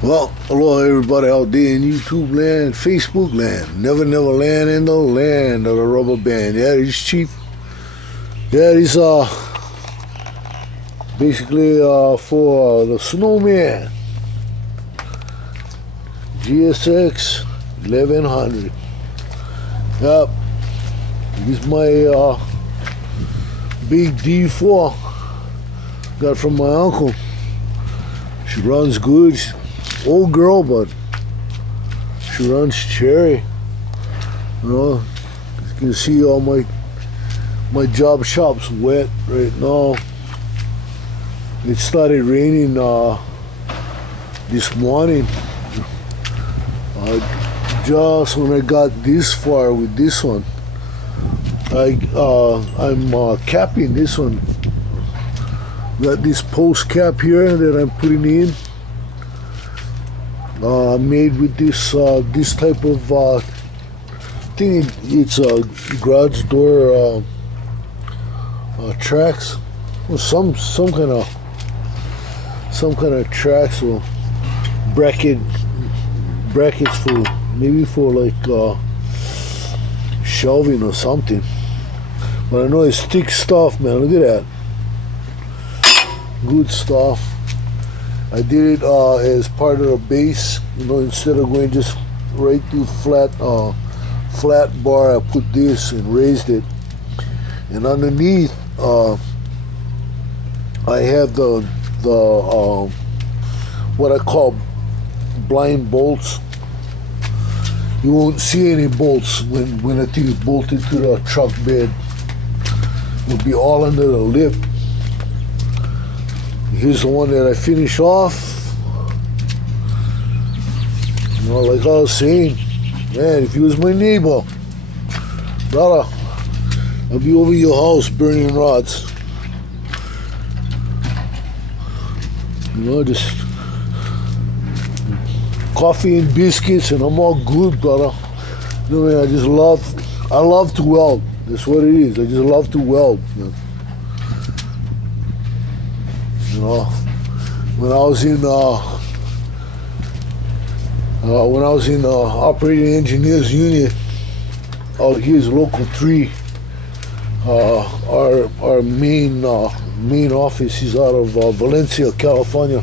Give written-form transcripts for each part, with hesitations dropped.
Well, hello everybody out there in YouTube land, Facebook land, Never land in the land of the rubber band. Yeah, this cheap. Yeah, this basically for the Snowman GSX 1100. Yep, this is my big D4 got from my uncle. She runs good. Old girl, but she runs cherry. You know, you can see all my job shop's wet right now. It started raining this morning. Just when I got this far with this one, I'm capping this one. Got this post cap here that I'm putting in. Made with this type of thing. It's a garage door tracks, or some kind of tracks or brackets for maybe for like shelving or something. But I know it's thick stuff, man. Look at that, good stuff. I did it as part of the base, you know, instead of going just right through flat bar, I put this and raised it. And underneath, I have the what I call blind bolts. You won't see any bolts when the thing is bolted to the truck bed. It'll be all under the lip. Here's the one that I finish off. You know, like I was saying, man, if you was my neighbor, brother, I'll be over your house burning rods. You know, just coffee and biscuits, and I'm all good, brother. You know, man, I love to weld. That's what it is. I just love to weld, man. You know, when I was in operating engineers union out here's local 3, our main office is out of Valencia, California.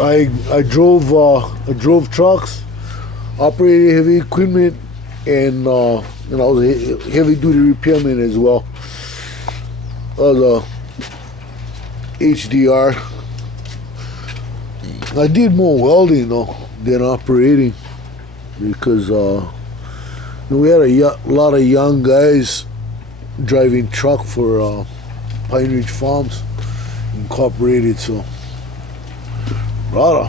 I drove trucks, operated heavy equipment, and I was a heavy duty repairman as well. The HDR. I did more welding though than operating because we had a lot of young guys driving truck for Pine Ridge Farms Incorporated. So, brother,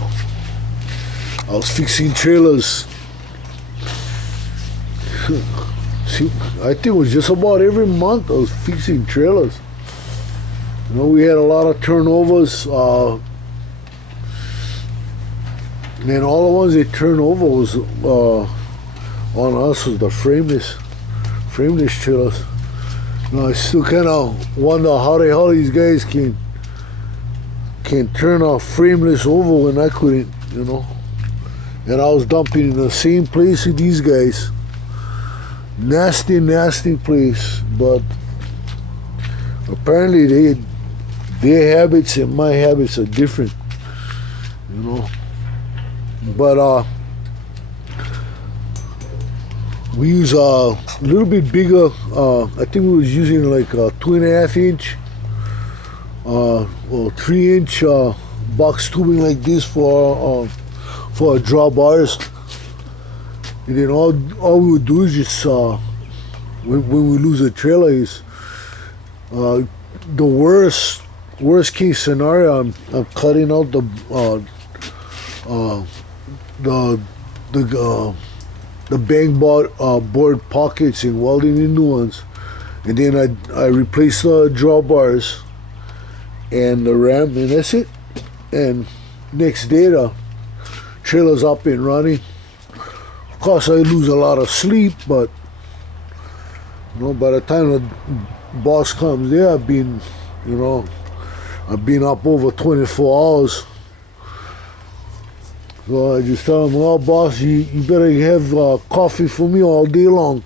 I was fixing trailers. See, I think it was just about every month I was fixing trailers. You know, we had a lot of turnovers, and all the ones that turned over was on us was the frameless trailers. You know, I still kind of wonder how the hell these guys can turn a frameless over when I couldn't, you know. And I was dumping in the same place with these guys. Nasty place, but apparently their habits and my habits are different, you know. But we use a little bit bigger. I think we was using like a 2.5 inch or 3 inch box tubing like this for draw bars. And then all we would do is just when we lose a trailer is the worst case scenario. I'm cutting out the bang board pockets and welding in new ones, and then I replace the drawbars and the ram, and that's it. And next day the trailer's up and running. Of course, I lose a lot of sleep, but you know, by the time the boss comes there, I've been, you know, I've been up over 24 hours. So I just tell him, well, boss, you better have coffee for me all day long.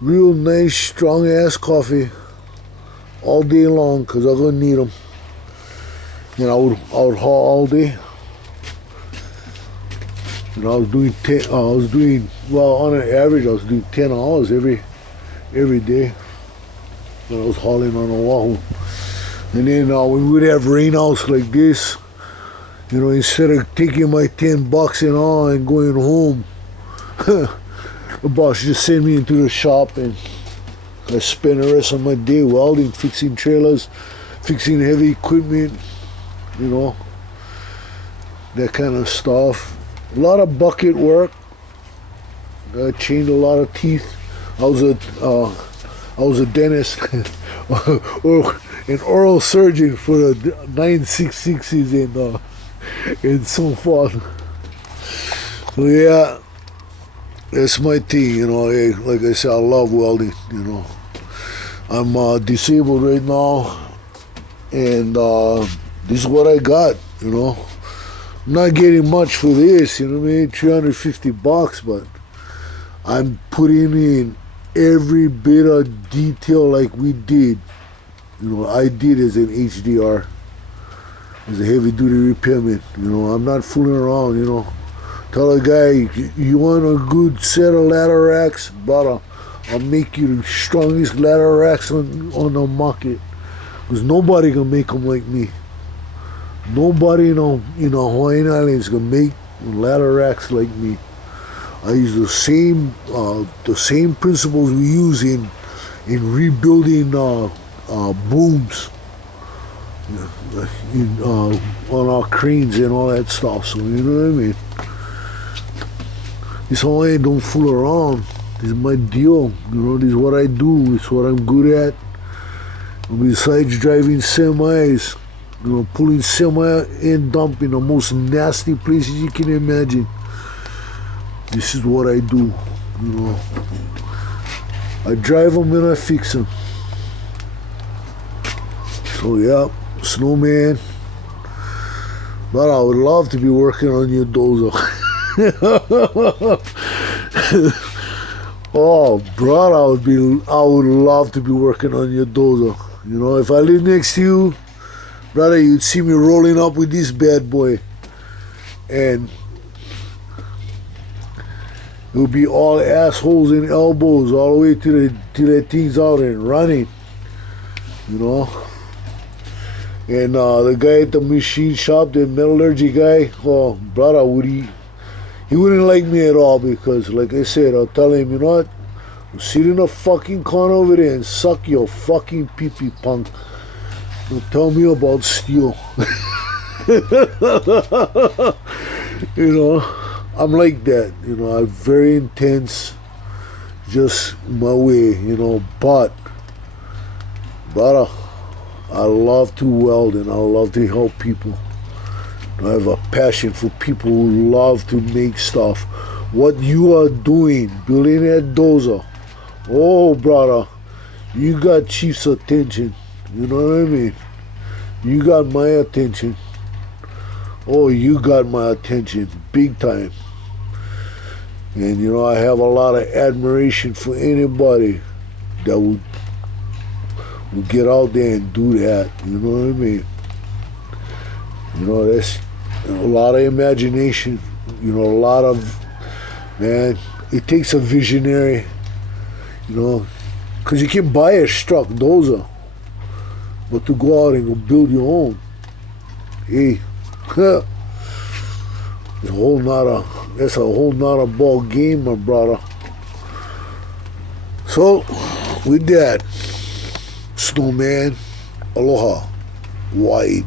Real nice, strong ass coffee all day long, because I'm going to need them. And I would haul all day. And I was doing, well, on an average, I was doing 10 hours every day when I was hauling on Oahu. And then when we would have rainouts like this, you know, instead of taking my $10 and all and going home, the boss just sent me into the shop, and I spent the rest of my day welding, fixing trailers, fixing heavy equipment, you know, that kind of stuff. A lot of bucket work. I changed a lot of teeth. I was a dentist or an oral surgeon for the 966s and so forth. So yeah, that's my thing, you know. Like I said, I love welding, you know. I'm disabled right now, and this is what I got, you know. I'm not getting much for this, you know what I mean? $350, but I'm putting in every bit of detail like we did. You know, I did as an HDR, as a heavy duty repairman. You know, I'm not fooling around, you know. Tell a guy, you want a good set of ladder racks? Brother, I'll make you the strongest ladder racks on the market. Because nobody can make them like me. Nobody in Hawaiian Islands can make ladder racks like me. I use the same principles we use in rebuilding booms on our cranes and all that stuff. So you know what I mean. This Hawaiian don't fool around. This is my deal. You know, this is what I do. It's what I'm good at. And besides driving semis, you know, pulling semi and dump in the most nasty places you can imagine. This is what I do, you know. I drive them and I fix them. So yeah, Snowman. But I would love to be working on your dozer. Oh, brother, I would love to be working on your dozer. You know, if I live next to you, brother, you'd see me rolling up with this bad boy, and it would be all assholes and elbows all the way to the things out and running, you know. And the guy at the machine shop, the metallurgy guy, oh, brother, he wouldn't like me at all, because, like I said, I'll tell him, you know what, sit in the fucking corner over there and suck your fucking pee-pee, punk. Don't tell me about steel. You know, I'm like that, you know. I'm very intense, just my way, you know. But I love to weld and I love to help people. I have a passion for people who love to make stuff. What you are doing, building that dozer, oh brother, you got Chief's attention. You know what I mean? You got my attention. Oh, you got my attention big time. And you know, I have a lot of admiration for anybody that would get out there and do that. You know what I mean? You know, that's a lot of imagination. You know, a lot of, man, it takes a visionary, you know, because you can buy a struck dozer, but to go out and go build your own, hey, that's a whole nother ball game, my brother. So, with that, Snowman, aloha, wide.